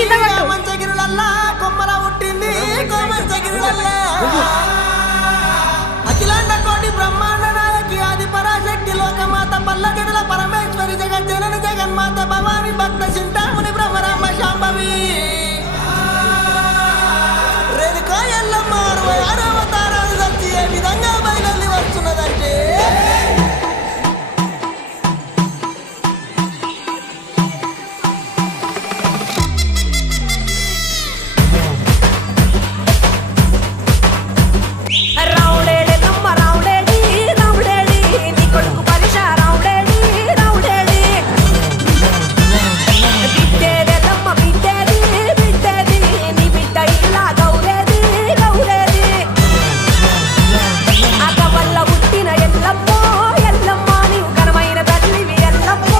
కింద కొట్టు. మంచగిరులల్లా కొమ్మల పుట్టింది మంచగిరులల్లా అఖిలాండ కోటి బ్రహ్మాండ నాయకి ఆది పరాశక్తి లోకమాత పల్లగడుల పరమేశ్వరి